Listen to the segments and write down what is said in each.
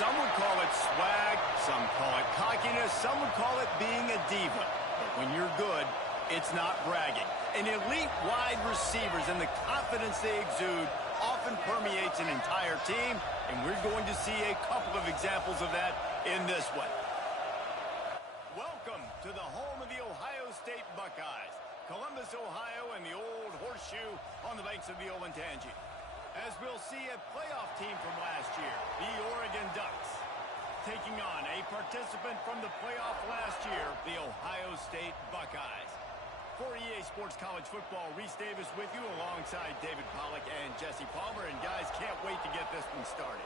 Some would call it swag, some call it cockiness, some would call it being a diva. But when you're good, it's not bragging. And elite wide receivers and the confidence they exude often permeates an entire team, and we're going to see a couple of examples of that in this one. Welcome to the home of the Ohio State Buckeyes, Columbus, Ohio, and the old horseshoe on the banks of the Olentangy. As we'll see a playoff team from last year, the Oregon Ducks, taking on a participant from the playoff last year, the Ohio State Buckeyes. For EA Sports College Football, Reese Davis with you alongside David Pollack and Jesse Palmer. And guys, can't wait to get this one started.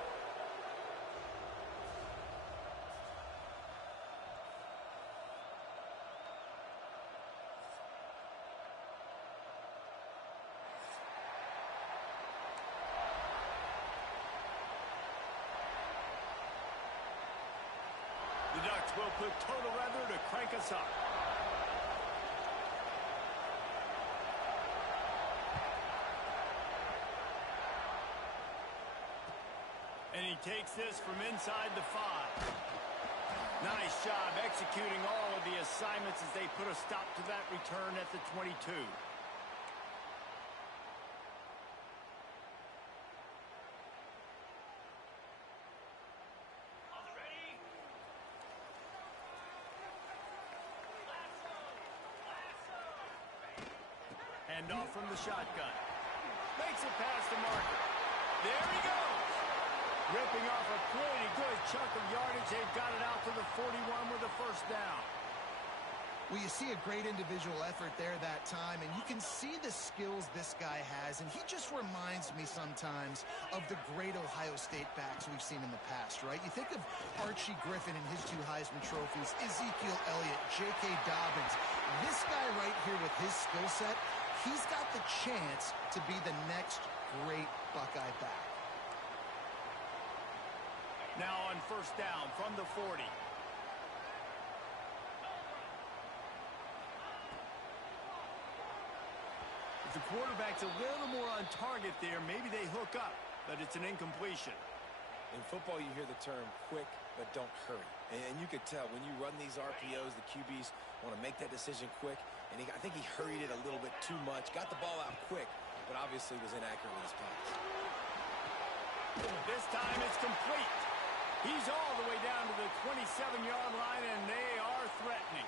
The Ducks will put total weather to crank us up. And he takes this from inside the 5. Nice job executing all of the assignments as they put a stop to that return at the 22. Hand off from the shotgun. Makes it past the marker. There he goes. Ripping off a pretty good chunk of yardage. They've got it out to the 41 with a first down. Well, you see a great individual effort there that time, and you can see the skills this guy has, and he just reminds me sometimes of the great Ohio State backs we've seen in the past, right? You think of Archie Griffin and his 2 Heisman trophies, Ezekiel Elliott, J.K. Dobbins. This guy right here with his skill set, he's got the chance to be the next great Buckeye back. Now on first down from the 40. If the quarterback's a little more on target there, maybe they hook up, but it's an incompletion. In football, you hear the term quick, but don't hurry. And you could tell when you run these RPOs, the QBs want to make that decision quick. And I think he hurried it a little bit too much. Got the ball out quick, but obviously was inaccurate with his pass. This time it's complete. He's all the way down to the 27-yard line, and they are threatening.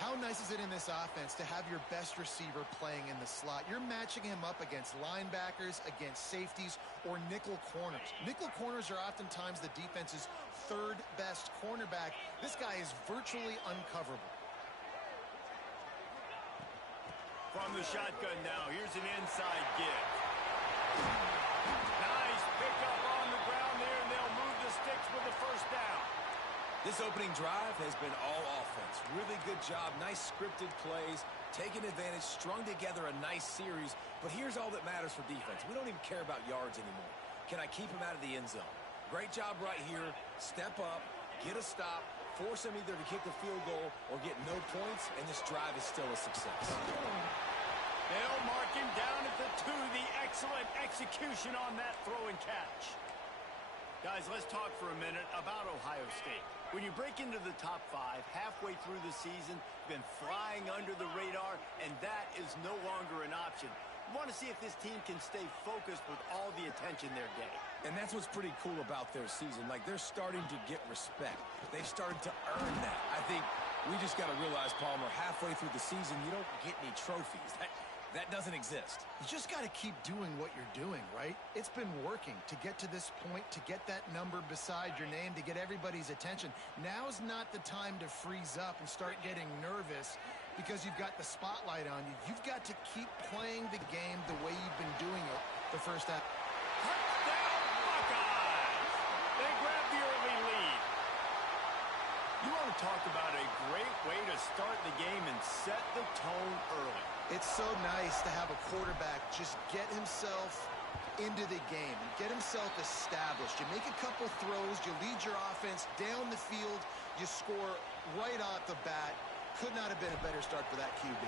How nice is it in this offense to have your best receiver playing in the slot? You're matching him up against linebackers, against safeties, or nickel corners. Nickel corners are oftentimes the defense's 3rd best cornerback. This guy is virtually uncoverable. From the shotgun now, here's an inside give. Nice pickup on the ground there, and they'll move the sticks with the first down. This opening drive has been all offense. Really good job. Nice scripted plays. Taking advantage. Strung together a nice series. But here's all that matters for defense. We don't even care about yards anymore. Can I keep him out of the end zone? Great job right here. Step up. Get a stop. Force him either to kick a field goal or get no points. And this drive is still a success. They'll mark him down at the 2. The excellent execution on that throw and catch. Guys, let's talk for a minute about Ohio State. When you break into the top 5, halfway through the season, been flying under the radar, and that is no longer an option. You want to see if this team can stay focused with all the attention they're getting. And that's what's pretty cool about their season. Like, they're starting to get respect. They've started to earn that. I think we just got to realize, Palmer, halfway through the season, you don't get any trophies. That doesn't exist. You just got to keep doing what you're doing, right? It's been working to get to this point, to get that number beside your name, to get everybody's attention. Now's not the time to freeze up and start getting nervous because you've got the spotlight on you. You've got to keep playing the game the way you've been doing it the first half. Touchdown, Buckeyes! They grab the early lead. You want to talk about a great way to start the game and set the tone early. It's so nice to have a quarterback just get himself into the game and get himself established. You make a couple throws, you lead your offense down the field, you score right off the bat. Could not have been a better start for that QB.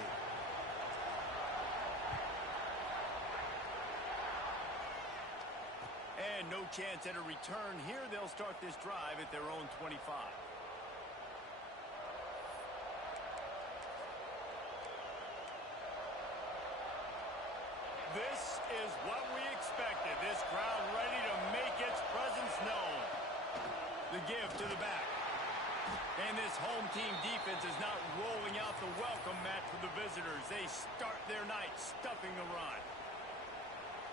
And no chance at a return. Here they'll start this drive at their own 25. This is what we expected. This crowd ready to make its presence known. The give to the back. And this home team defense is not rolling out the welcome mat for the visitors. They start their night stuffing the run.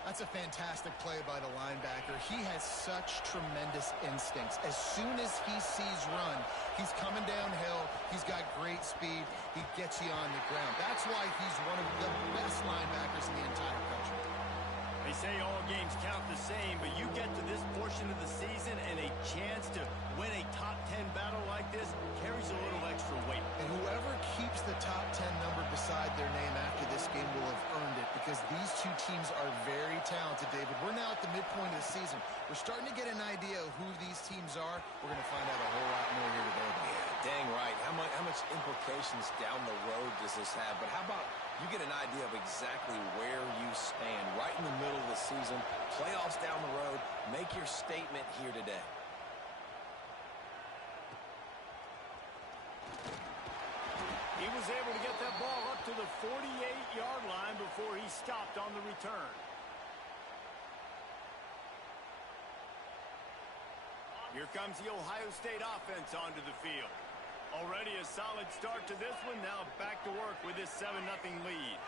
That's a fantastic play by the linebacker. He has such tremendous instincts. As soon as he sees run, he's coming downhill. He's got great speed. He gets you on the ground. That's why he's one of the best linebackers in the entire country. They say all games count the same, but you get to this portion of the season and a chance to win a top 10 battle like this carries a little extra weight. And whoever keeps the top 10 number beside their name after this game will have earned it, because these two teams are very talented, David. We're now at the midpoint of the season. We're starting to get an idea of who these teams are. We're going to find out a whole lot more here today. Yeah, dang right. How much implications down the road does this have? But how about you get an idea of exactly where you stand right in the middle of the season, playoffs down the road, make your statement here today. He was able to get that ball up to the 48-yard line before he stopped on the return. Here comes the Ohio State offense onto the field. Already a solid start to this one. Now back to work with this 7-0 lead.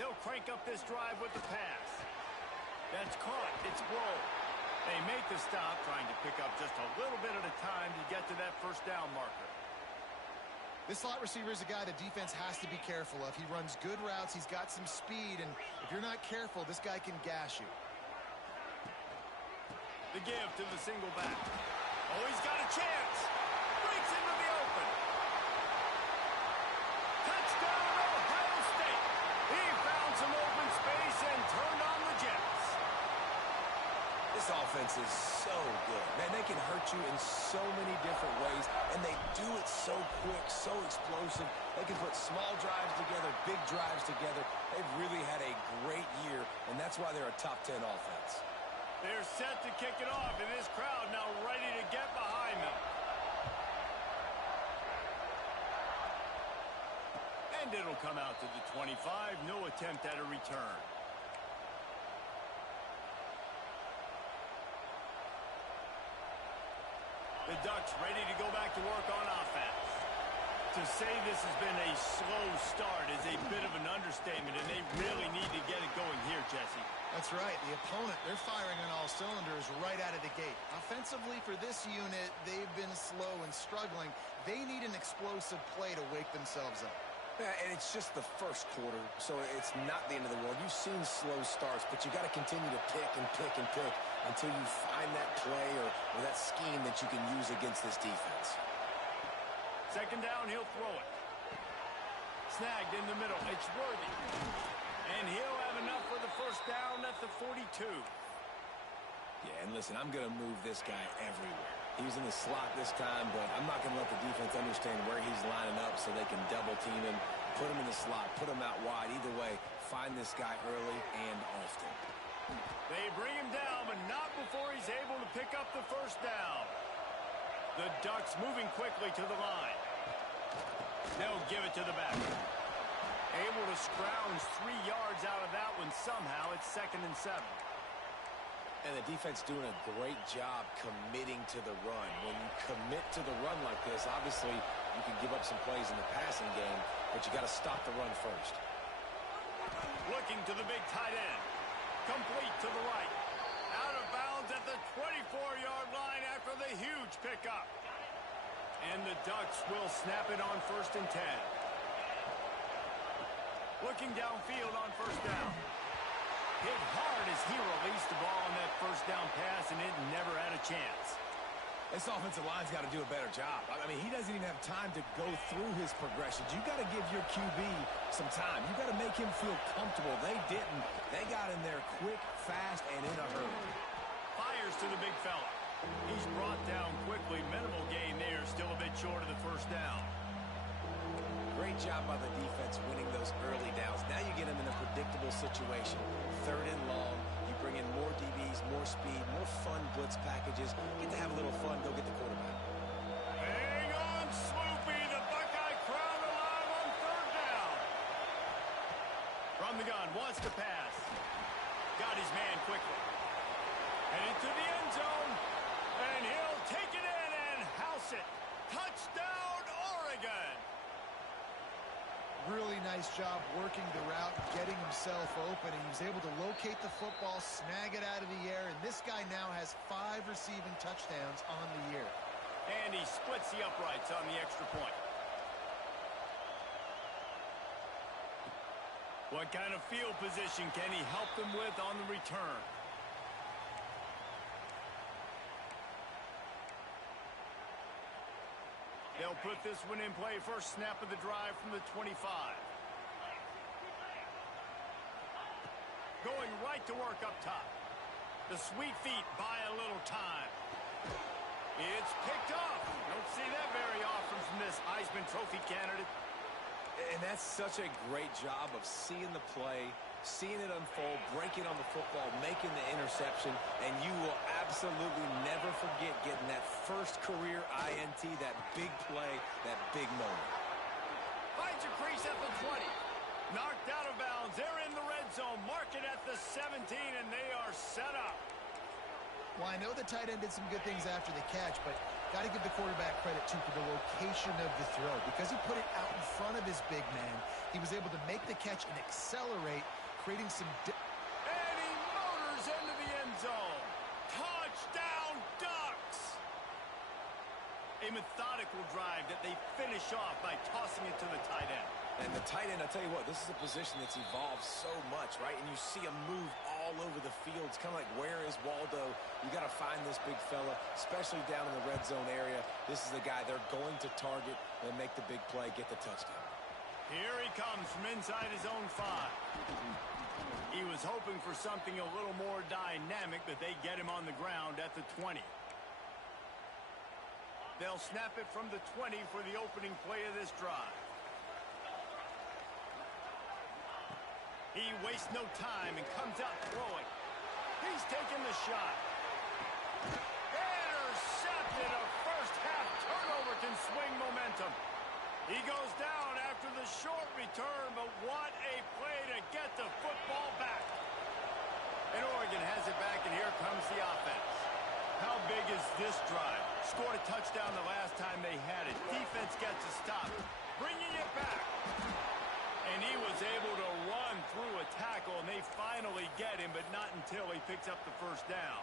They'll crank up this drive with the pass. That's caught. It's rolled. They make the stop, trying to pick up just a little bit at a time to get to that first down marker. This slot receiver is a guy the defense has to be careful of. He runs good routes. He's got some speed, and if you're not careful, this guy can gash you. The give to the single back. Oh, he's got a chance. Breaks into the open. Touchdown, Ohio State. He found some open space and turned on the Jets. This offense is so good. Man, they can hurt you in so many different ways, and they do it so quick, so explosive. They can put small drives together, big drives together. They've really had a great year, and that's why they're a top 10 offense. They're set to kick it off, and this crowd now ready to get behind them. And it'll come out to the 25. No attempt at a return. The Ducks ready to go back to work on offense. To say this has been a slow start is a bit of an understatement, and they really need to get it going here, Jesse. That's right. The opponent, they're firing on all cylinders right out of the gate. Offensively for this unit, they've been slow and struggling. They need an explosive play to wake themselves up. Yeah, and it's just the first quarter, so it's not the end of the world. You've seen slow starts, but you got to continue to pick and pick and pick until you find that play or that scheme that you can use against this defense. Second down, he'll throw it. Snagged in the middle. It's Worthy. And he'll have enough for the first down at the 42. Yeah, and listen, I'm going to move this guy everywhere. He was in the slot this time, but I'm not going to let the defense understand where he's lining up so they can double team him, put him in the slot, put him out wide. Either way, find this guy early and often. They bring him down, but not before he's able to pick up the first down. The Ducks moving quickly to the line. They'll give it to the back. Able to scrounge 3 yards out of that one somehow. It's 2nd and 7. And the defense doing a great job committing to the run. When you commit to the run like this, obviously you can give up some plays in the passing game, but you got to stop the run first. Looking to the big tight end. Complete to the right. Out of bounds at the 24-yard line after the huge pickup. And the Ducks will snap it on 1st and 10. Looking downfield on first down. Hit hard as he released the ball on that first down pass, and it never had a chance. This offensive line's got to do a better job. I mean, he doesn't even have time to go through his progressions. You got to give your QB some time. You got to make him feel comfortable. They didn't. They got in there quick, fast, and in a hurry. Fires to the big fella. He's brought down quickly. Minimal gain there. Still a bit short of the first down. Great job by the defense winning those early downs. Now you get him in a predictable situation. 3rd and long. You bring in more DBs, more speed, more fun blitz packages. Get to have a little fun, go get the quarterback. Hang on, Sloopy. The Buckeye crowd alive on third down. From the gun, wants to pass. Got his man quickly. And into the end zone. And he'll take it in and house it. Touchdown, Oregon. Really nice job working the route, getting himself open, and he was able to locate the football, snag it out of the air, and this guy now has 5 receiving touchdowns on the year. And he splits the uprights on the extra point. What kind of field position can he help them with on the return? They'll put this one in play. First snap of the drive from the 25. Going right to work up top. The sweet feet buy a little time. It's picked off. Don't see that very often from this Heisman Trophy candidate. And that's such a great job of seeing the play, seeing it unfold, breaking on the football, making the interception, and you will absolutely never forget getting that first career INT, that big play, that big moment. Finds a crease at the 20. Knocked out of bounds. They're in the red zone. Mark it at the 17, and they are set up. Well, I know the tight end did some good things after the catch, but got to give the quarterback credit, too, for the location of the throw. Because he put it out in front of his big man, he was able to make the catch and accelerate, creating some... And he motors into the end zone. Touchdown, Ducks! A methodical drive that they finish off by tossing it to the tight end. And the tight end, I'll tell you what, this is a position that's evolved so much, right? And you see him move all over the field. It's kind of like, where is Waldo? You got to find this big fella, especially down in the red zone area. This is the guy they're going to target and make the big play, get the touchdown. Here he comes from inside his own 5. He was hoping for something a little more dynamic, but they get him on the ground at the 20. They'll snap it from the 20 for the opening play of this drive. He wastes no time and comes out throwing. He's taking the shot. Intercepted. A first-half turnover can swing momentum. He goes down after the short return, but what a play to get the football back. And Oregon has it back, and here comes the offense. How big is this drive? Scored a touchdown the last time they had it. Defense gets a stop, bringing it back. And he was able to run through a tackle, and they finally get him, but not until he picks up the first down.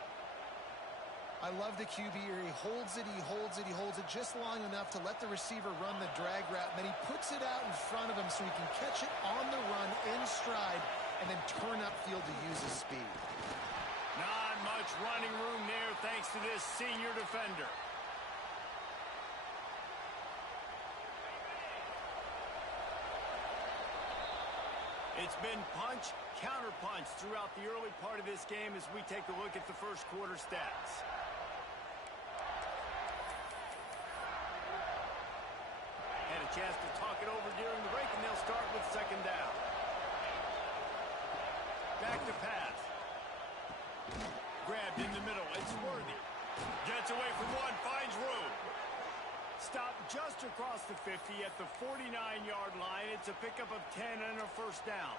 I love the QB here. He holds it, he holds it, he holds it just long enough to let the receiver run the drag route, and then he puts it out in front of him so he can catch it on the run in stride and then turn upfield to use his speed. Not much running room there thanks to this senior defender. It's been punch, counter-punch throughout the early part of this game as we take a look at the first quarter stats. Had a chance to talk it over during the break, and they'll start with second down. Back to pass. Grabbed in the middle. It's Worthy. Gets away from one, finds room. Stopped just across the 50 at the 49-yard line. It's a pickup of 10 and a first down.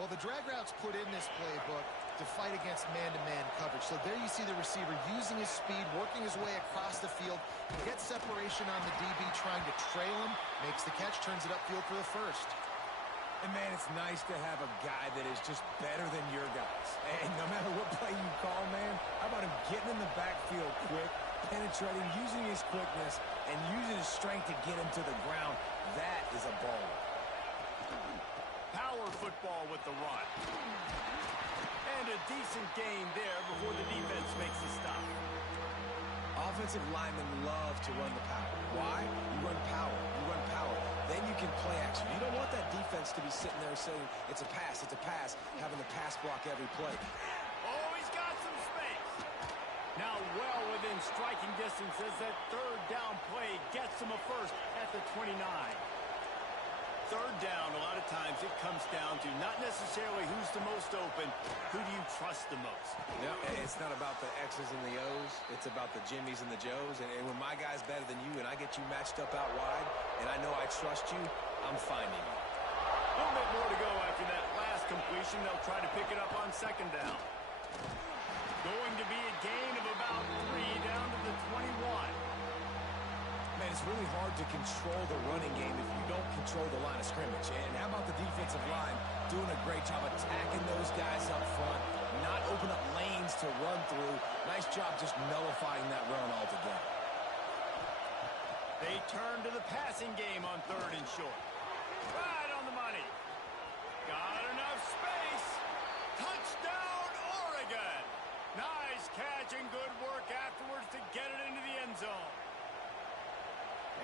Well, the drag route's put in this playbook to fight against man-to-man coverage. So there you see the receiver using his speed, working his way across the field, gets separation on the DB, trying to trail him, makes the catch, turns it upfield for the first. And, man, it's nice to have a guy that is just better than your guys. And no matter what play you call, man, how about him getting in the backfield quick, penetrating, using his quickness, and using his strength to get him to the ground? That is a ball. Power football with the run. And a decent gain there before the defense makes a stop. Offensive linemen love to run the power. Why? You run power. You run power. Then you can play action. You don't want that defense to be sitting there saying, it's a pass, having the pass block every play. Oh, he's got some space. Now well within striking distance as that third down play gets him a first at the 29. Third down, a lot of times it comes down to not necessarily who's the most open, who do you trust the most? No, it's not about the X's and the O's. It's about the Jimmies and the Joes. And when my guy's better than you and I get you matched up out wide and I know I trust you, I'm finding you. A little bit more to go after that last completion. They'll try to pick it up on second down. Going to be a gain of about 3 down to the 21. Man, it's really hard to control the running game if you don't control the line of scrimmage. And how about the defensive line doing a great job attacking those guys up front, not open up lanes to run through. Nice job just nullifying that run altogether. They turn to the passing game on third and short. Right on the money. Got enough space. Touchdown, Oregon. Nice catch and good work afterwards to get it into the end zone.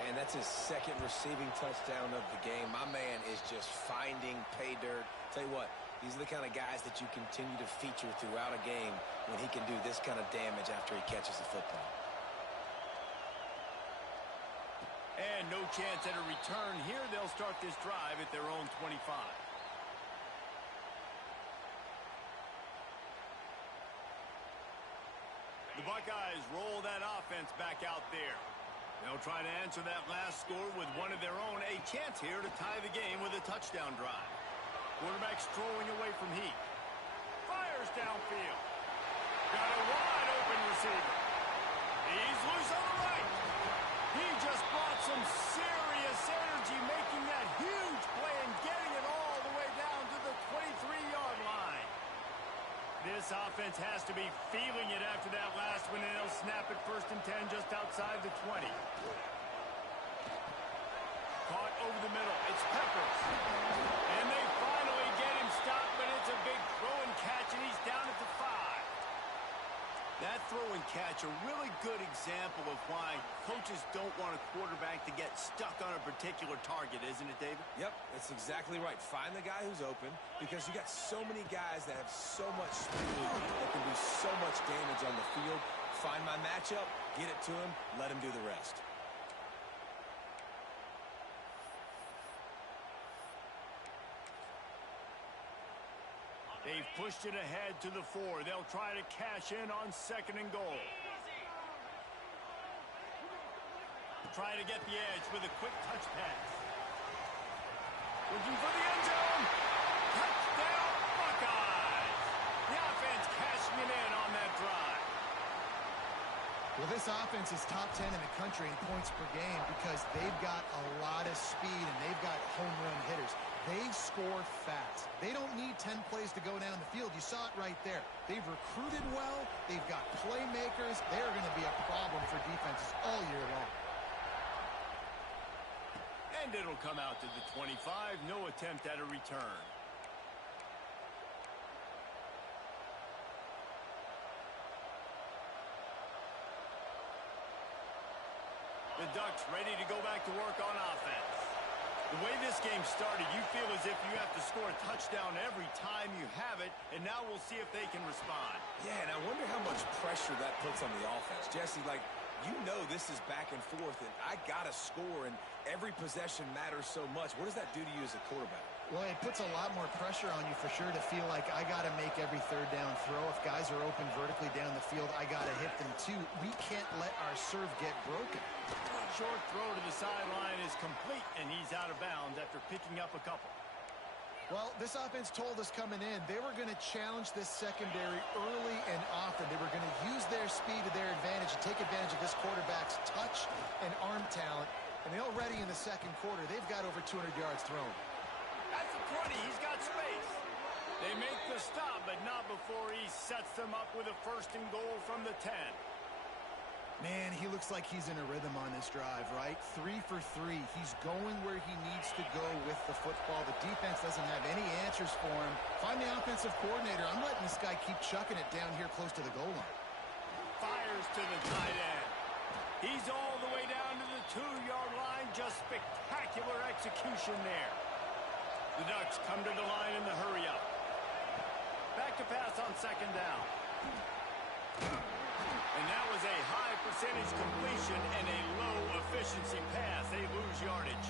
And that's his second receiving touchdown of the game. My man is just finding pay dirt. Tell you what, these are the kind of guys that you continue to feature throughout a game when he can do this kind of damage after he catches the football. And no chance at a return here. They'll start this drive at their own 25. The Buckeyes roll that offense back out there. They'll try to answer that last score with one of their own. A chance here to tie the game with a touchdown drive. Quarterback strolling away from Heath. Fires downfield. Got a wide open receiver. He's loose on the right. He just brought some serious energy making that huge play and getting it all the way down to the 23-yard line. This offense has to be feeling it after that last one, and they'll snap it 1st and 10 just outside the 20. Caught over the middle. It's Peppers. And they finally get him stopped, but it's a big throw and catch, and he's down at the 5. That throw and catch, a really good example of why coaches don't want a quarterback to get stuck on a particular target, isn't it, David? Yep, that's exactly right. Find the guy who's open because you got so many guys that have so much speed that can do so much damage on the field. Find my matchup, get it to him, let him do the rest. They've pushed it ahead to the 4. They'll try to cash in on 2nd and goal. Try to get the edge with a quick touch pass. Looking for the end zone. Touchdown, Buckeyes. The offense cashing it in on that drive. Well, this offense is top 10 in the country in points per game because they've got a lot of speed and they've got home run hitters. They score fast. They don't need 10 plays to go down the field. You saw it right there. They've recruited well. They've got playmakers. They're going to be a problem for defenses all year long. And it'll come out to the 25. No attempt at a return. The Ducks ready to go back to work on offense. The way this game started, you feel as if you have to score a touchdown every time you have it, and now we'll see if they can respond. Yeah, and I wonder how much pressure that puts on the offense. Jesse, like, you know this is back and forth, and I got to score, and every possession matters so much. What does that do to you as a quarterback? Well, it puts a lot more pressure on you for sure to feel like I got to make every third down throw. If guys are open vertically down the field, I got to hit them too. We can't let our serve get broken. Short throw to the sideline is complete, and he's out of bounds after picking up a couple. Well, this offense told us coming in they were going to challenge this secondary early and often. They were going to use their speed to their advantage and take advantage of this quarterback's touch and arm talent. And already in the second quarter, they've got over 200 yards thrown. That's the 20. He's got space. They make the stop, but not before he sets them up with a 1st and goal from the 10. Man, he looks like he's in a rhythm on this drive, right? 3 for 3. He's going where he needs to go with the football. The defense doesn't have any answers for him. Find the offensive coordinator. I'm letting this guy keep chucking it down here close to the goal line. Fires to the tight end. He's all the way down to the 2-yard line. Just spectacular execution there. The Ducks come to the line in the hurry-up. Back to pass on 2nd down. And that was a high percentage completion and a low efficiency pass. They lose yardage.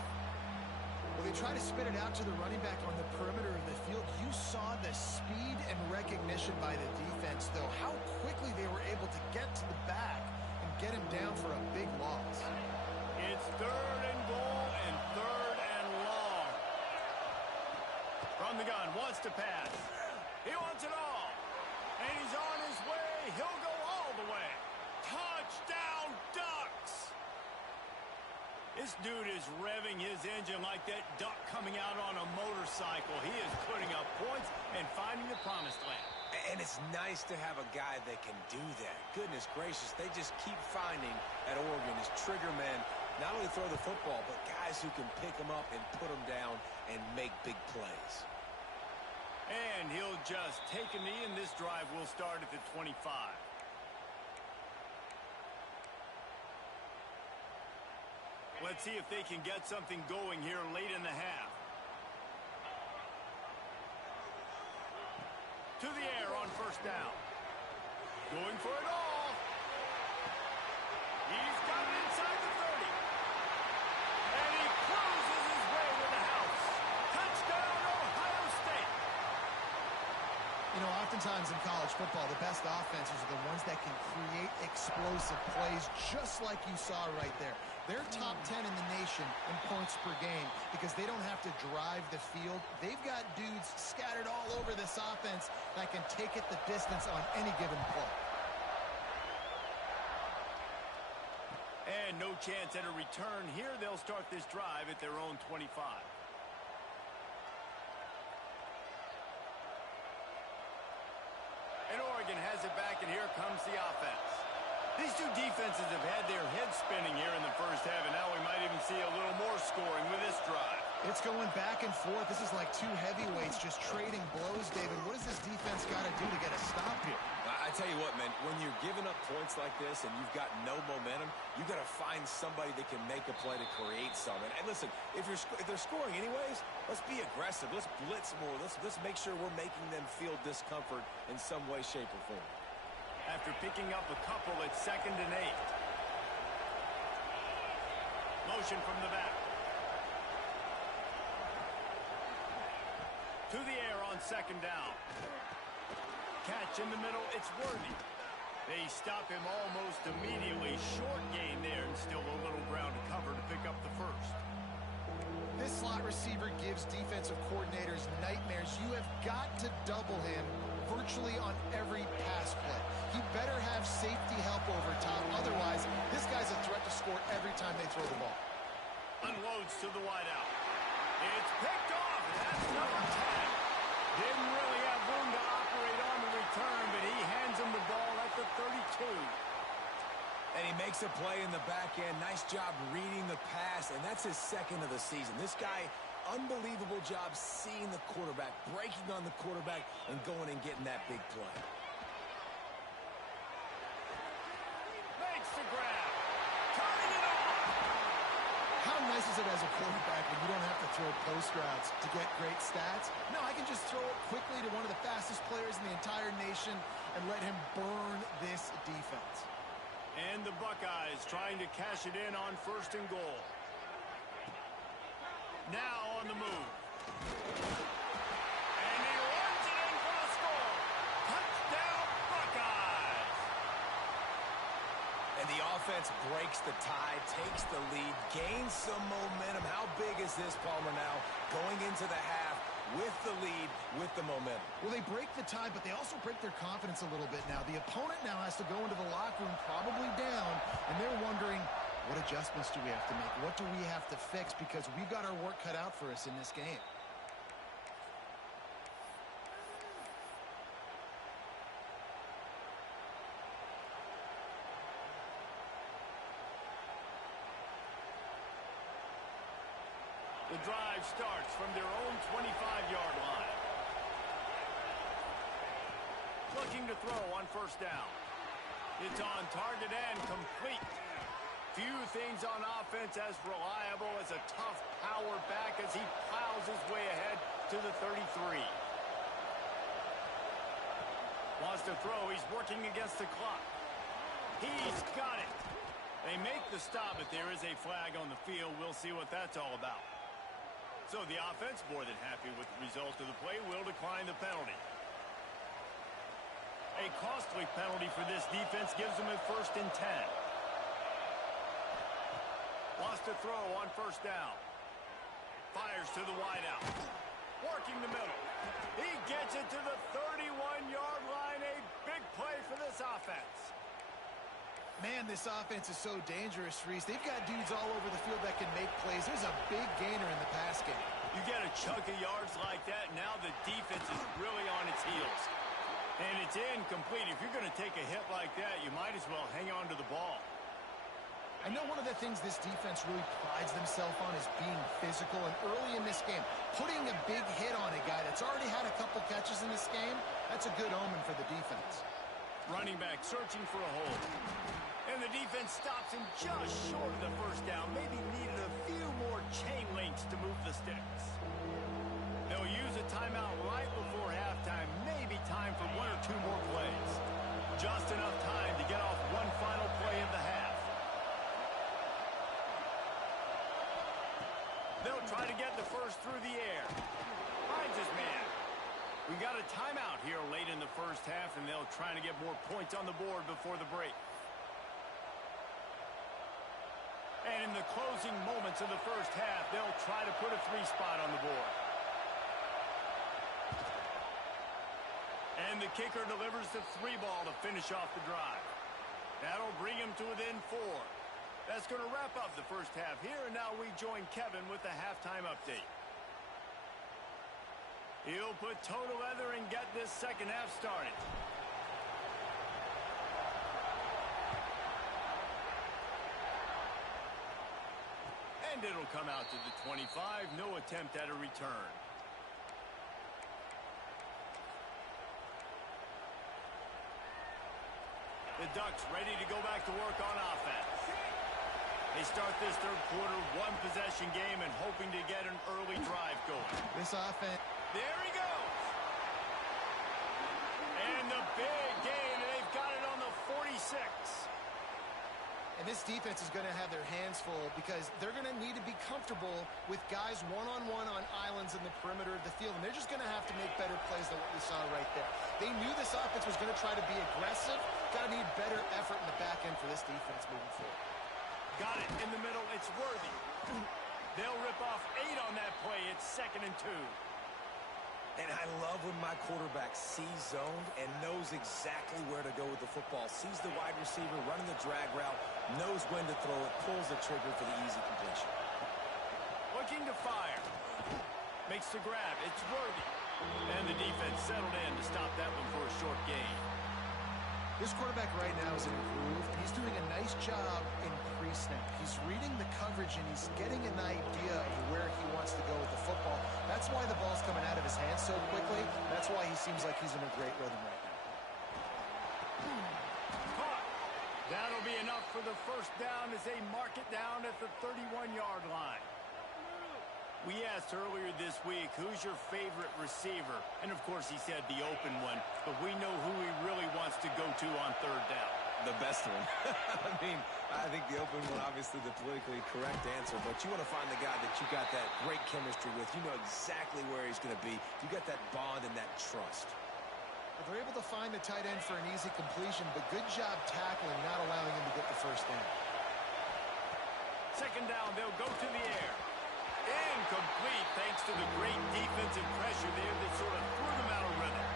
Well, the they try to spit it out to the running back on the perimeter of the field. You saw the speed and recognition by the defense, though, how quickly they were able to get to the back and get him down for a big loss. It's 3rd and goal and 3rd and long. From the gun, wants to pass. He wants it all. And he's on his way. He'll go all the way. Touchdown, Ducks! This dude is revving his engine like that duck coming out on a motorcycle. He is putting up points and finding the promised land. And it's nice to have a guy that can do that. Goodness gracious, they just keep finding at Oregon as trigger men, not only throw the football, but guys who can pick them up and put them down and make big plays. And he'll just take a knee, and this drive will start at the 25. Let's see if they can get something going here late in the half. To the air on 1st down. Going for it all. He's got it inside the 30. And he closes his way to the house. Touchdown, Ohio State. You know, oftentimes in college football, the best offenses are the ones that can create explosive plays, just like you saw right there. They're top 10 in the nation in points per game because they don't have to drive the field. They've got dudes scattered all over this offense that can take it the distance on any given play. And no chance at a return here. They'll start this drive at their own 25. And Oregon has it back, and here comes the offense. These two defenses have had their heads spinning here in the first half, and now we might even see a little more scoring with this drive. It's going back and forth. This is like two heavyweights just trading blows, David. What does this defense got to do to get a stop here? I tell you what, man, when you're giving up points like this and you've got no momentum, you got to find somebody that can make a play to create something. And listen, if they're scoring anyways, let's be aggressive. Let's blitz more. Let's make sure we're making them feel discomfort in some way, shape, or form. After picking up a couple, it's 2nd and 8. Motion from the back. To the air on 2nd down. Catch in the middle, it's Worthy. They stop him almost immediately. Short gain there, and still a little ground to cover to pick up the first. This slot receiver gives defensive coordinators nightmares. You have got to double him virtually on every pass play. He better have safety help over top. Otherwise, this guy's a threat to score every time they throw the ball. Unloads to the wideout. It's picked off. That's number 10. Didn't really have room to operate on the return, but he hands him the ball at the 32. And he makes a play in the back end. Nice job reading the pass, and that's his 2nd of the season. This guy, unbelievable job seeing the quarterback, breaking on the quarterback, and going and getting that big play. Makes the grab. Turning it off. How nice is it as a quarterback when you don't have to throw post routes to get great stats? No, I can just throw it quickly to one of the fastest players in the entire nation and let him burn this defense. And the Buckeyes trying to cash it in on 1st and goal. Now on the move. And he runs it in for the score. Touchdown, Buckeyes. And the offense breaks the tie, takes the lead, gains some momentum. How big is this, Palmer, now going into the half with the lead, with the momentum? Well, they break the tie, but they also break their confidence a little bit now. The opponent now has to go into the locker room probably down, and they're wondering, what adjustments do we have to make? What do we have to fix? Because we've got our work cut out for us in this game. The drive starts from their own 25-yard line. Looking to throw on 1st down. It's on target and complete. Few things on offense as reliable as a tough power back as he plows his way ahead to the 33. Wants to throw. He's working against the clock. He's got it. They make the stop, but there is a flag on the field. We'll see what that's all about. So the offense, more than happy with the result of the play, will decline the penalty. A costly penalty for this defense gives them a 1st and 10. Lost a throw on 1st down. Fires to the wideout. Working the middle. He gets it to the 31-yard line. A big play for this offense. Man, this offense is so dangerous, Reese. They've got dudes all over the field that can make plays. There's a big gainer in the pass game. You get a chunk of yards like that, now the defense is really on its heels. And it's incomplete. If you're going to take a hit like that, you might as well hang on to the ball. I know one of the things this defense really prides themselves on is being physical. And early in this game, putting a big hit on a guy that's already had a couple catches in this game, that's a good omen for the defense. Running back searching for a hole. And the defense stops him just short of the 1st down. Maybe needed a few more chain links to move the sticks. They'll use a timeout right before halftime. Maybe time for 1 or 2 more plays. Just enough time to get off one final play of the half. They'll try to get the first through the air. Finds his man. We got a timeout here late in the 1st half, and they'll try to get more points on the board before the break. And in the closing moments of the 1st half, they'll try to put a 3 spot on the board. And the kicker delivers the 3 ball to finish off the drive. That'll bring him to within 4. That's going to wrap up the 1st half here, and now we join Kevin with the halftime update. He'll put toe to leather and get this 2nd half started. And it'll come out to the 25. No attempt at a return. The Ducks ready to go back to work on offense. They start this 3rd quarter, 1-possession game, and hoping to get an early drive going. This offense. There he goes. And the big gain, and they've got it on the 46. And this defense is going to have their hands full because they're going to need to be comfortable with guys one-on-one on islands in the perimeter of the field. And they're just going to have to make better plays than what we saw right there. They knew this offense was going to try to be aggressive. Got to need better effort in the back end for this defense moving forward. Got it in the middle. It's Worthy. They'll rip off 8 on that play. It's 2nd and 2. And I love when my quarterback sees zoned and knows exactly where to go with the football. Sees the wide receiver running the drag route, knows when to throw it, pulls the trigger for the easy completion. Looking to fire. Makes the grab. It's Worthy. And the defense settled in to stop that one for a short gain. This quarterback right now is in a groove, and he's doing a nice job in pre-snap. He's reading the coverage, and he's getting an idea of where he wants to go with the football. That's why the ball's coming out of his hands so quickly. That's why he seems like he's in a great rhythm right now. Caught. That'll be enough for the 1st down as they mark it down at the 31-yard line. We asked earlier this week, who's your favorite receiver? And, of course, he said the open one. But we know who he really wants to go to on 3rd down. The best one. I think the open one, obviously the politically correct answer. But you want to find the guy that you got that great chemistry with. You know exactly where he's going to be. You got that bond and that trust. Well, they're able to find the tight end for an easy completion, but good job tackling, not allowing him to get the 1st down. 2nd down, they'll go to the air. Incomplete thanks to the great defensive pressure there that sort of threw them out of rhythm.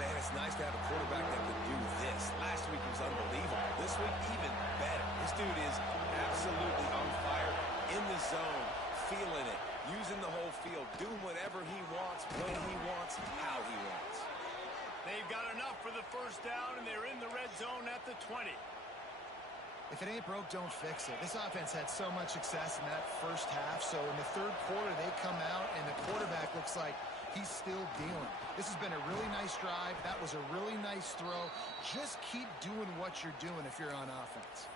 Man, it's nice to have a quarterback that could do this. Last week was unbelievable. This week, even better. This dude is absolutely on fire, in the zone, feeling it, using the whole field, doing whatever he wants, when he wants, how he wants. They've got enough for the 1st down, and they're in the red zone at the 20. If it ain't broke, don't fix it. This offense had so much success in that 1st half, so in the 3rd quarter, they come out, and the quarterback looks like he's still dealing. This has been a really nice drive. That was a really nice throw. Just keep doing what you're doing if you're on offense.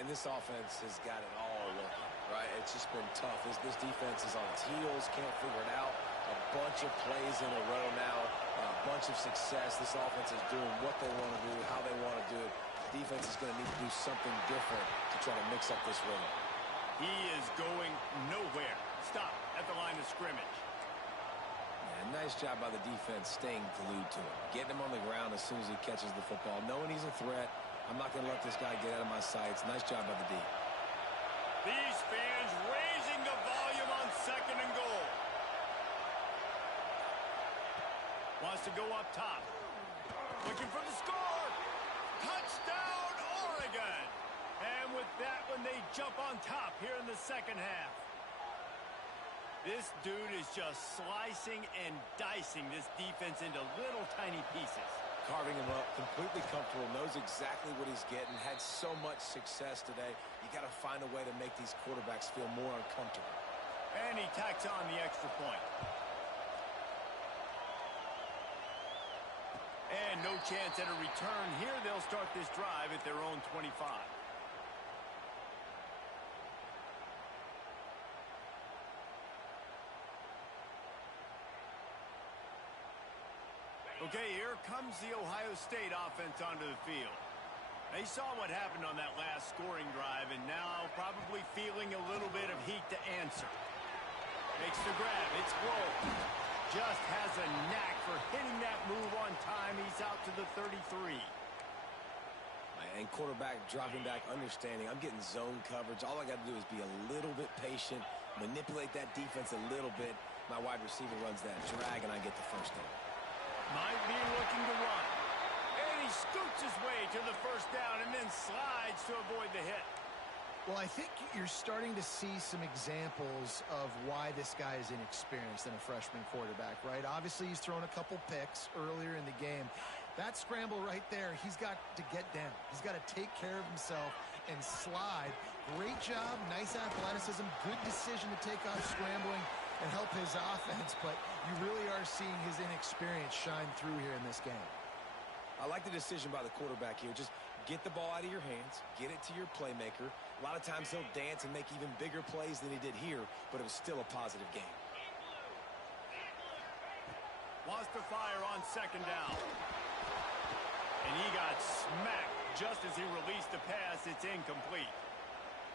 And this offense has got it all looking, right? It's just been tough. This defense is on its heels, can't figure it out. A bunch of plays in a row now, a bunch of success. This offense is doing what they want to do, how they want to do it. Defense is going to need to do something different to try to mix up this rhythm. He is going nowhere. stop at the line of scrimmage. Yeah, nice job by the defense staying glued to him. Getting him on the ground as soon as he catches the football. Knowing he's a threat, I'm not going to let this guy get out of my sights. Nice job by the D. These fans raising the volume on 2nd and goal. Wants to go up top. Looking for the score. Touchdown, Oregon. And with that one, they jump on top here in the second half. This dude is just slicing and dicing this defense into little tiny pieces. Carving him up, completely comfortable, knows exactly what he's getting, had so much success today. You got to find a way to make these quarterbacks feel more uncomfortable. And he tacks on the extra point. And no chance at a return here. They'll start this drive at their own 25. Okay, here comes the Ohio State offense onto the field. They saw what happened on that last scoring drive, and now probably feeling a little bit of heat to answer. Makes the grab. It's Wohl. Just has a knack for hitting that move on time. He's out to the 33. And quarterback dropping back, understanding I'm getting zone coverage. All I got to do is be a little bit patient, manipulate that defense a little bit. My wide receiver runs that drag, and I get the first down. Might be looking to run. And he scoots his way to the first down and then slides to avoid the hit. Well, I think you're starting to see some examples of why this guy is inexperienced in a freshman quarterback, right? Obviously, he's thrown a couple picks earlier in the game. That scramble right there, he's got to get down. He's got to take care of himself and slide. Great job, nice athleticism, good decision to take off scrambling and help his offense, but you really are seeing his inexperience shine through here in this game. I like the decision by the quarterback here. Just get the ball out of your hands, get it to your playmaker. A lot of times he'll dance and make even bigger plays than he did here, but it was still a positive game. Wants to fire on 2nd down. And he got smacked just as he released the pass. It's incomplete.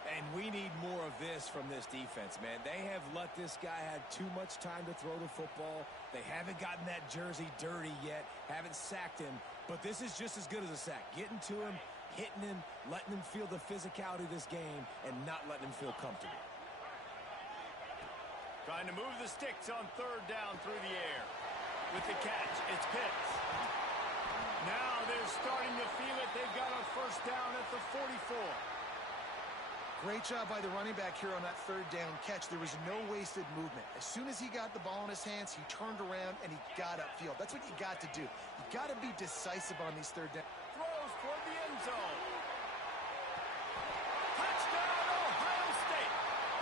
And we need more of this from this defense, man. They have let this guy have too much time to throw the football. They haven't gotten that jersey dirty yet, haven't sacked him. But this is just as good as a sack. Getting to him, hitting him, letting him feel the physicality of this game, and not letting him feel comfortable. Trying to move the sticks on 3rd down through the air. With the catch, it's Pitts. Now they're starting to feel it. They've got a first down at the 44. Great job by the running back here on that 3rd down catch. There was no wasted movement. As soon as he got the ball in his hands, he turned around and he got upfield. That's what you got to do. You got to be decisive on these 3rd down. Throws toward the end zone. Touchdown, Ohio State.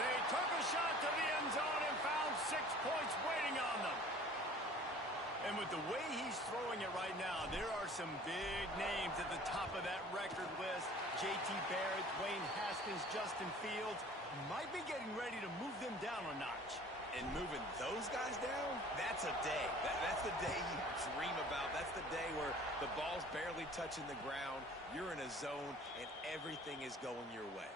They took a shot to the end zone and found 6 points waiting on them. And with the way he's throwing it right now, there are some big names at the top of that record list. J.T. Barrett, Dwayne Haskins, Justin Fields might be getting ready to move them down a notch. And moving those guys down, that's a day. That's the day you dream about. That's the day where the ball's barely touching the ground, you're in a zone, and everything is going your way.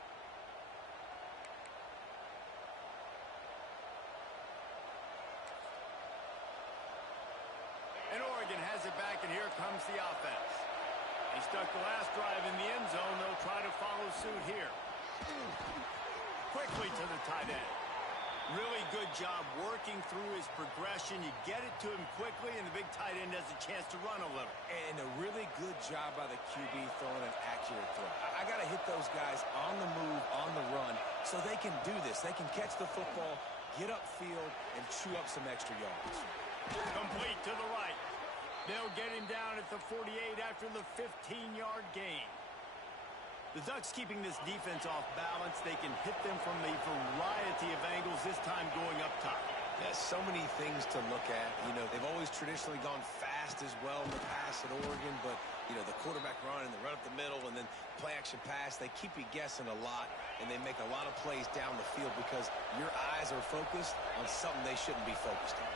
And Oregon has it back, and here comes the offense. They stuck the last drive in the end zone. They'll try to follow suit here. Quickly to the tight end. Really good job working through his progression. You get it to him quickly, and the big tight end has a chance to run a little. And a really good job by the QB throwing an accurate throw. I got to hit those guys on the move, on the run, so they can do this. They can catch the football, get upfield, and chew up some extra yards. Complete to the right. They'll get him down at the 48 after the 15-yard gain. The Ducks keeping this defense off balance. They can hit them from a variety of angles, this time going up top. There's so many things to look at. You know, they've always traditionally gone fast as well in the past at Oregon, but, you know, the quarterback run and the run up the middle and then play-action pass, they keep you guessing a lot, and they make a lot of plays down the field because your eyes are focused on something they shouldn't be focused on.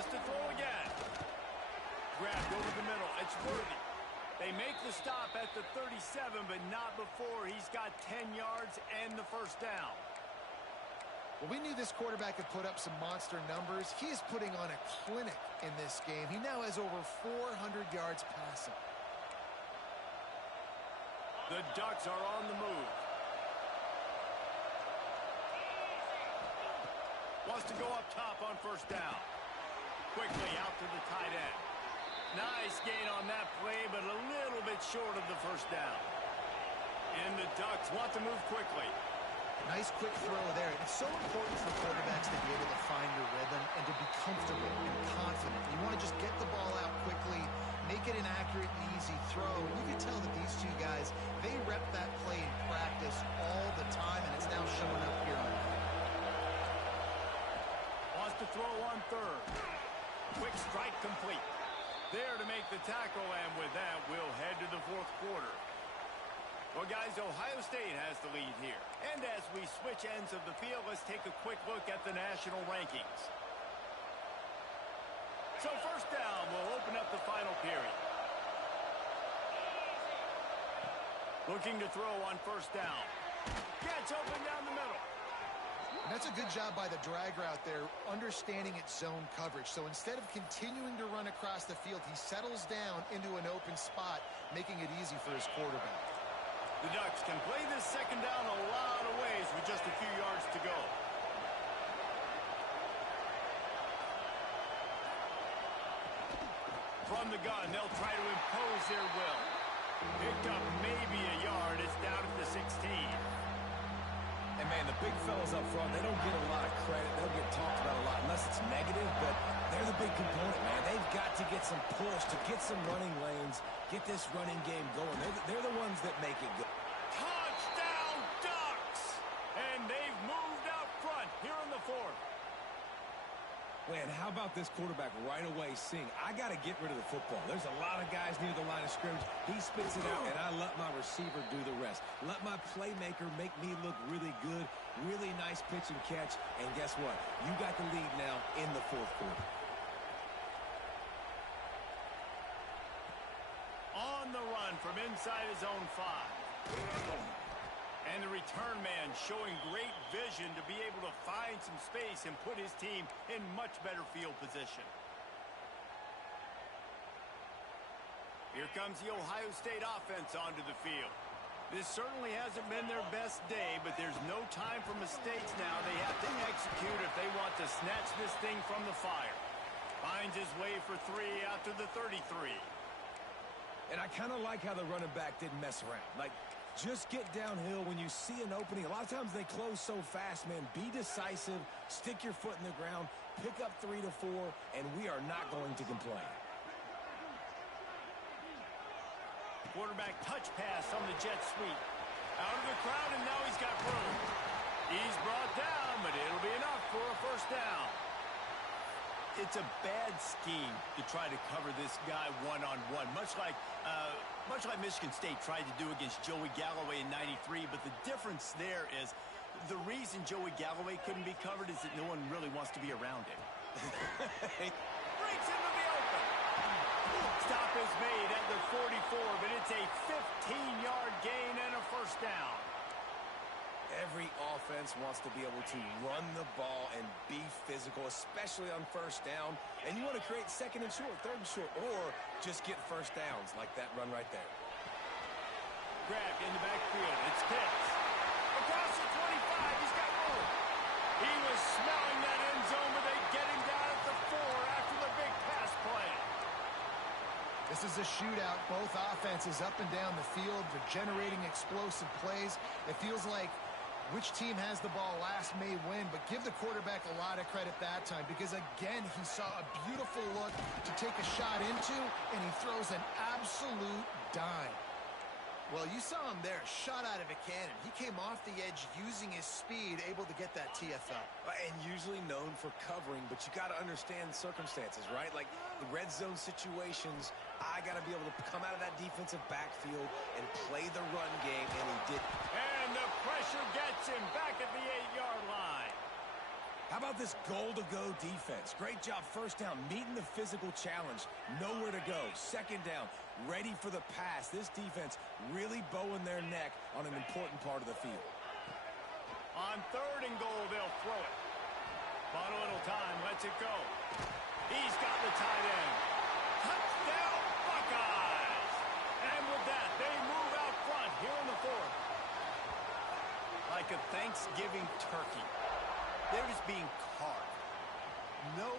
To throw again. Grabbed over the middle. It's Worthy. They make the stop at at the 37, but not before he's got 10 yards and the first down. Well, we knew this quarterback could put up some monster numbers. He is putting on a clinic in this game. He now has over 400 yards passing. The Ducks are on the move. Wants to go up top on first down. Quickly out to the tight end. Nice gain on that play, but a little bit short of the first down. And the Ducks want to move quickly. Nice quick throw there. It's so important for quarterbacks to be able to find your rhythm and to be comfortable and confident. You want to just get the ball out quickly, make it an accurate and easy throw. You can tell that these two guys, they rep that play in practice all the time, and it's now showing up here on that. Wants to throw on third. Quick strike complete. There to make the tackle, and with that, we'll head to the fourth quarter. Well, guys, Ohio State has the lead here. And as we switch ends of the field, let's take a quick look at the national rankings. So first down will open up the final period. Looking to throw on first down. Gets open down the middle. And that's a good job by the drag route there, understanding its zone coverage. So instead of continuing to run across the field, he settles down into an open spot, making it easy for his quarterback. The Ducks can play this second down a lot of ways with just a few yards to go. From the gun, they'll try to impose their will. Picked up maybe a yard. It's down at the 16. And, man, the big fellas up front, they don't get a lot of credit. They don't get talked about a lot unless it's negative, but they're the big component, man. They've got to get some push, to get some running lanes, get this running game going. They're the ones that make it go. Touchdown, Ducks! And they've moved out front here in the fourth. Man, how about this quarterback right away seeing, I got to get rid of the football. There's a lot of guys near the line of scrimmage. He spits it out, and I let my receiver do the rest. Let my playmaker make me look really good, really nice pitch and catch, and guess what? You got the lead now in the fourth quarter. On the run from inside his own 5. And the return man showing great vision to be able to find some space and put his team in much better field position. Here comes the Ohio State offense onto the field. This certainly hasn't been their best day, but there's no time for mistakes now. They have to execute if they want to snatch this thing from the fire. Finds his way for 3 out to the 33. And I kind of like how the running back didn't mess around. Like, just get downhill when you see an opening. A lot of times they close so fast, man. Be decisive, stick your foot in the ground, pick up 3 to 4, and we are not going to complain. Quarterback touch pass on the jet sweep. Out of the crowd, and now he's got room. He's brought down, but it'll be enough for a first down. It's a bad scheme to try to cover this guy one-on-one, much like Michigan State tried to do against Joey Galloway in '93. But the difference there is the reason Joey Galloway couldn't be covered is that no one really wants to be around him. Breaks into the open. Stop is made at the 44, but it's a 15-yard gain and a first down. Every offense wants to be able to run the ball and be physical, especially on first down. And you want to create second and short, third and short, or just get first downs like that run right there. Grabbed in the backfield. It's Pitts. Across the 25. He's got room. He was smelling that end zone, but they get him down at the 4 after the big pass play. This is a shootout. Both offenses up and down the field. They're generating explosive plays. It feels like which team has the ball last may win, but give the quarterback a lot of credit that time because, again, he saw a beautiful look to take a shot into, and he throws an absolute dime. Well, you saw him there, shot out of a cannon. He came off the edge using his speed, able to get that TFL. And usually known for covering, but you got to understand circumstances, right? Like the red zone situations, I got to be able to come out of that defensive backfield and play the run game, and he did. And the pressure gets him back at the 8-yard line. How about this goal-to-go defense? Great job first down, meeting the physical challenge. Nowhere to go. Second down, ready for the pass. This defense really bowing their neck on an important part of the field. On 3rd and goal, they'll throw it. Bought a little time, lets it go. He's got the tight end. Touchdown, Buckeyes! And with that, they move out front here in the 4th. Like a Thanksgiving turkey. They're just being carved. No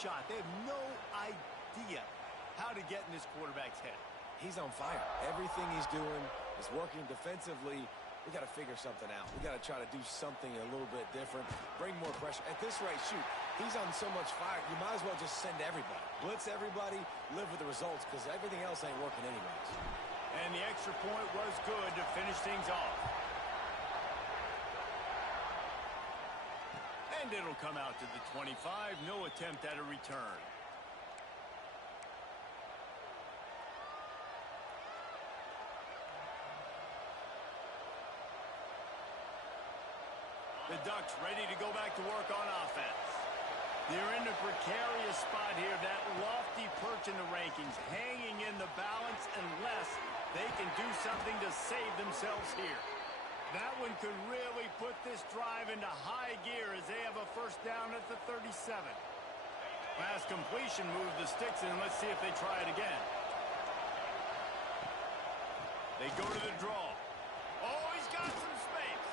shot. They have no idea how to get in this quarterback's head. He's on fire. Everything he's doing is working defensively. We got to figure something out. We got to try to do something a little bit different. Bring more pressure. At this rate, shoot, he's on so much fire, you might as well just send everybody. Blitz everybody, live with the results, because everything else ain't working anyways. And the extra point was good to finish things off. And it'll come out to the 25. No attempt at a return. The Ducks ready to go back to work on offense. They're in a precarious spot here, that lofty perch in the rankings, hanging in the balance unless they can do something to save themselves here. That one could really put this drive into high gear as they have a first down at the 37. Last completion moved the sticks in. Let's see if they try it again. They go to the draw. Oh, he's got some space.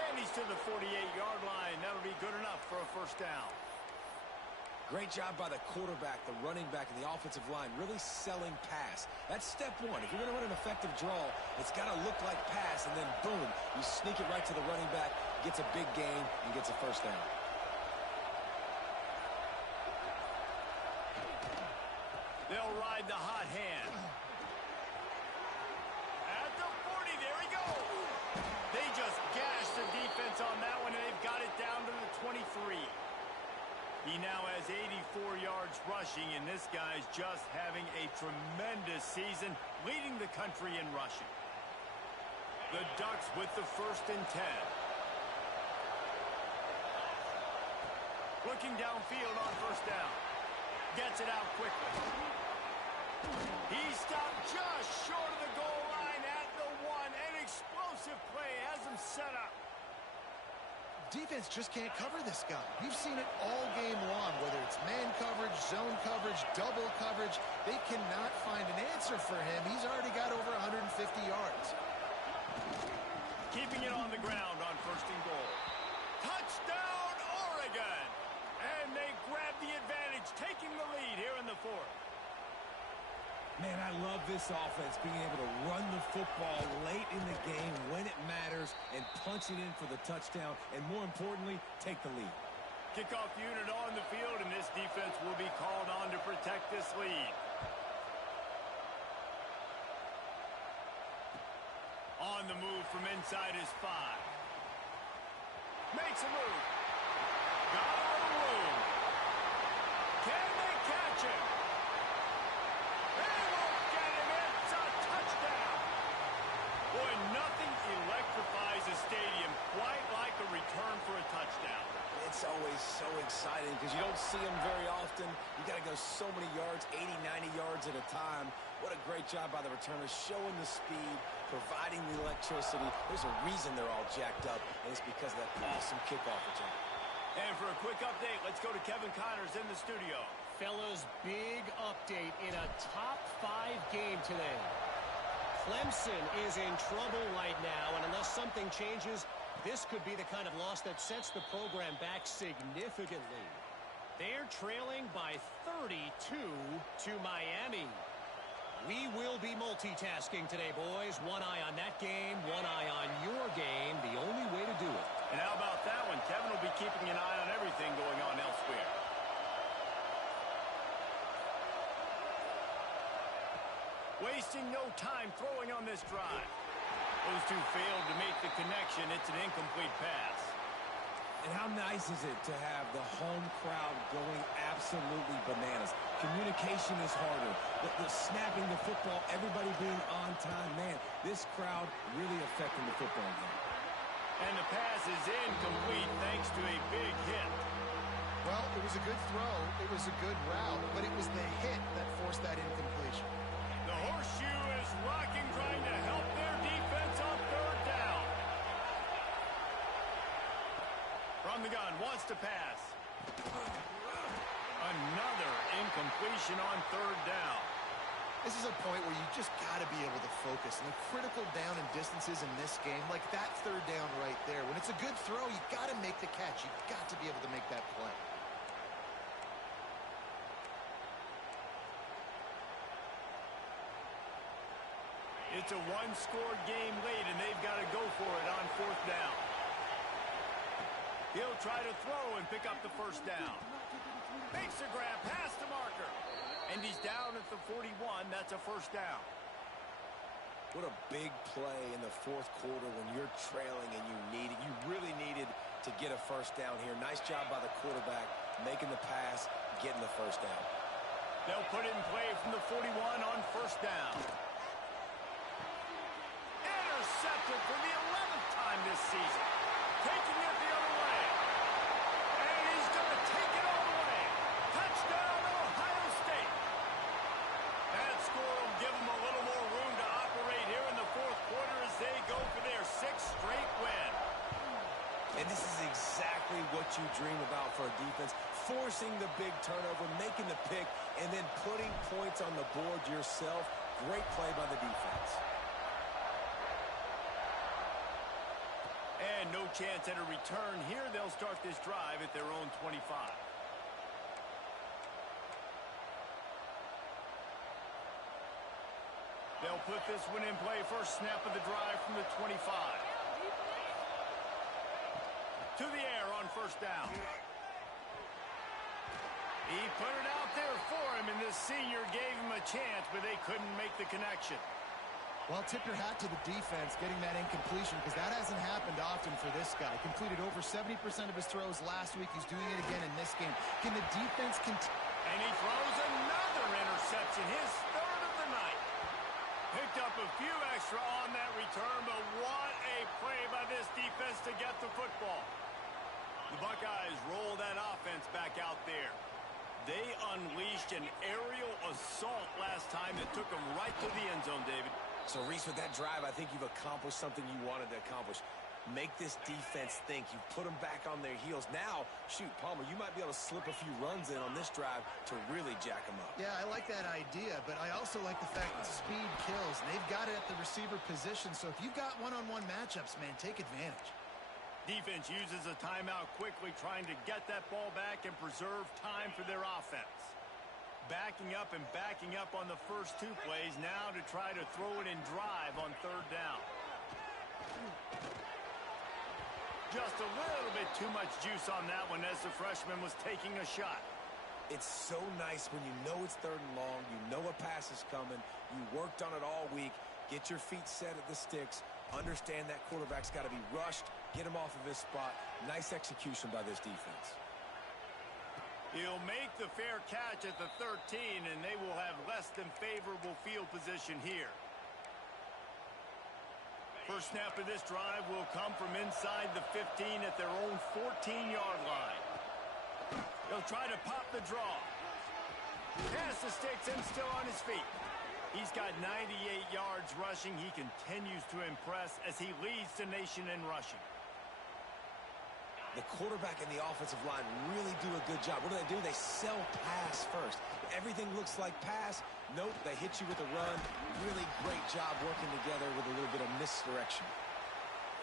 And he's to the 48-yard line. That'll be good enough for a first down. Great job by the quarterback, the running back, and the offensive line really selling pass. That's step one. If you're going to run an effective draw, it's got to look like pass, and then boom, you sneak it right to the running back, gets a big gain, and gets a first down. They'll ride the hot hand. At the 40, there he goes. They just gashed the defense on that one, and they've got it down to the 23. He now has 84 yards rushing, and this guy's just having a tremendous season, leading the country in rushing. The Ducks with the 1st and 10. Looking downfield on first down. Gets it out quickly. He stopped just short of the goal line at the 1. An explosive play has him set up. Defense just can't cover this guy. We've seen it all game long, whether it's man coverage, zone coverage, double coverage. They cannot find an answer for him. He's already got over 150 yards. Keeping it on the ground on 1st and goal. Touchdown, Oregon! And they grab the advantage, taking the lead here in the 4th. Man, I love this offense, being able to run the football late in the game when it matters and punch it in for the touchdown, and more importantly, take the lead. Kickoff unit on the field, and this defense will be called on to protect this lead. On the move from inside his 5. Makes a move. Got a little room. Can they catch him? They won't get him. It's a touchdown. Boy, nothing electrifies a stadium quite like a return for a touchdown. It's always so exciting because you don't see them very often. You got to go so many yards, 80, 90 yards at a time. What a great job by the returners, showing the speed, providing the electricity. There's a reason they're all jacked up, and it's because of that awesome kickoff return. And for a quick update, let's go to Kevin Connors in the studio. Fellas, big update in a top 5 game today. Clemson is in trouble right now, and unless something changes, this could be the kind of loss that sets the program back significantly. They're trailing by 32 to Miami. We will be multitasking today, boys. One eye on that game, one eye on your game. The only way to do it. And how about that one? Kevin will be keeping an eye on everything going on elsewhere. Wasting no time throwing on this drive. Those two failed to make the connection. It's an incomplete pass. And how nice is it to have the home crowd going absolutely bananas? Communication is harder. The snapping the football, everybody being on time. Man, this crowd really affecting the football game. And the pass is incomplete thanks to a big hit. Well, it was a good throw. It was a good route, but it was the hit that forced that incompletion. The horseshoe is rocking, trying to help their defense on third down. From the gun, wants to pass. Another incompletion on third down. This is a point where you just got to be able to focus. And the critical down and distances in this game, like that third down right there, when it's a good throw, you got to make the catch. You've got to be able to make that play. It's a one-score game late, and they've got to go for it on fourth down. He'll try to throw and pick up the first down. Makes a grab past the marker. And he's down at the 41. That's a first down. What a big play in the fourth quarter when you're trailing and you really needed to get a first down here. Nice job by the quarterback, making the pass, getting the first down. They'll put it in play from the 41 on first down. Intercepted for the 11th time this season. Taking it the other way. And he's going to take it all the way. Touchdown, Ohio State. That score will give them a little more room to operate here in the fourth quarter as they go for their 6th straight win. And this is exactly what you dream about for a defense. Forcing the big turnover, making the pick, and then putting points on the board yourself. Great play by the defense. And no chance at a return here. They'll start this drive at their own 25. They'll put this one in play. First snap of the drive from the 25. To the air on first down. He put it out there for him, and this senior gave him a chance, but they couldn't make the connection. Well, tip your hat to the defense getting that incompletion because that hasn't happened often for this guy. Completed over 70% of his throws last week. He's doing it again in this game. Can the defense continue? And he throws another interception, his third of the night. Picked up a few extra on that return, but what a play by this defense to get the football. The Buckeyes roll that offense back out there. They unleashed an aerial assault last time that took them right to the end zone, David. So, Reese, with that drive, I think you've accomplished something you wanted to accomplish. Make this defense think. You've put them back on their heels. Now, shoot, Palmer, you might be able to slip a few runs in on this drive to really jack them up. Yeah, I like that idea, but I also like the fact that speed kills. And they've got it at the receiver position, so if you've got one-on-one matchups, man, take advantage. Defense uses a timeout quickly, trying to get that ball back and preserve time for their offense. Backing up and backing up on the first two plays, now to try to throw it in drive on third down. Just a little bit too much juice on that one as the freshman was taking a shot. It's so nice when you know it's third and long, you know a pass is coming, you worked on it all week, get your feet set at the sticks, understand that quarterback's got to be rushed, get him off of his spot. Nice execution by this defense. He'll make the fair catch at the 13, and they will have less than favorable field position here. First snap of this drive will come from inside the 15 at their own 14-yard line. He'll try to pop the draw. Pass the sticks and still on his feet. He's got 98 yards rushing. He continues to impress as he leads the nation in rushing. The quarterback and the offensive line really do a good job. What do? They sell pass first. Everything looks like pass. Nope, they hit you with a run. Really great job working together with a little bit of misdirection.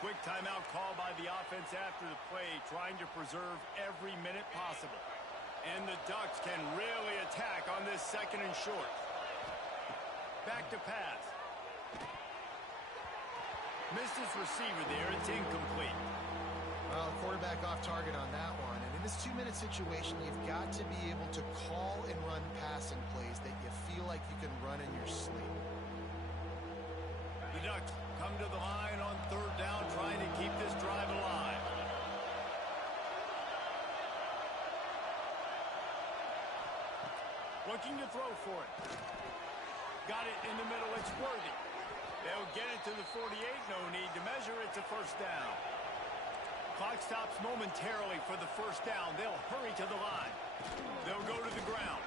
Quick timeout call by the offense after the play, trying to preserve every minute possible. And the Ducks can really attack on this second and short. Back to pass. Missed his receiver there. It's incomplete. Well, quarterback off target on that one. And in this two-minute situation, you've got to be able to call and run passing plays that you feel like you can run in your sleep. The Ducks come to the line on third down, trying to keep this drive alive. Looking to throw for it. Got it in the middle. It's Worthy. They'll get it to the 48. No need to measure. It's a first down. Clock stops momentarily for the first down. They'll hurry to the line. They'll go to the ground.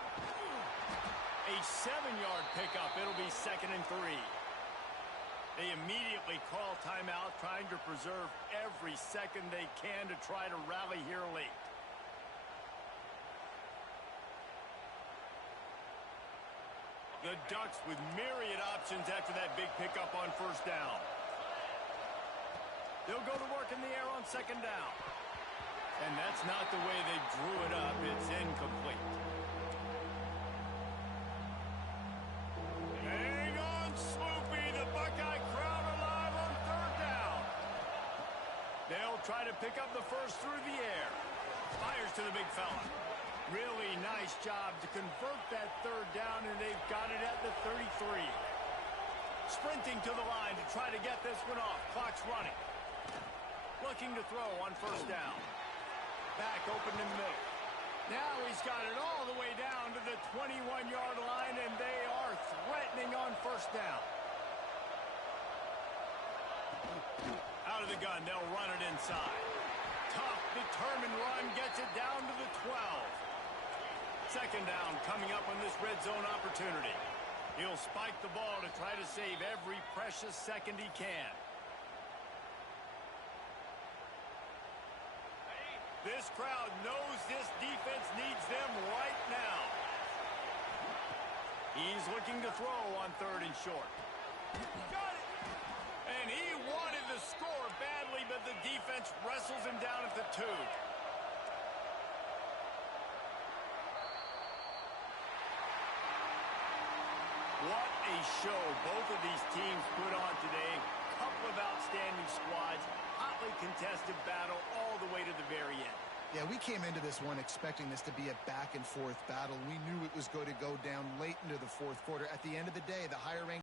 A 7-yard pickup. It'll be 2nd and 3. They immediately call timeout, trying to preserve every second they can to try to rally here late. The Ducks with myriad options after that big pickup on first down. They'll go to work in the air on 2nd down. And that's not the way they drew it up. It's incomplete. Hang on, Sloopy. The Buckeye crowd alive on 3rd down. They'll try to pick up the first through the air. Fires to the big fella. Really nice job to convert that 3rd down, and they've got it at the 33. Sprinting to the line to try to get this one off. Clock's running. Looking to throw on first down. Back open in the middle. Now he's got it all the way down to the 21-yard line, and they are threatening on first down. Out of the gun, they'll run it inside. Tough, determined run gets it down to the 12. 2nd down coming up on this red zone opportunity. He'll spike the ball to try to save every precious second he can. This crowd knows this defense needs them right now. He's looking to throw on 3rd and short. Got it! And he wanted the score badly, but the defense wrestles him down at the 2. What a show both of these teams put on today. Couple of outstanding squads. Hotly contested battle all the way to the very end. Yeah, we came into this one expecting this to be a back-and-forth battle. We knew it was going to go down late into the 4th quarter. At the end of the day, the higher-ranked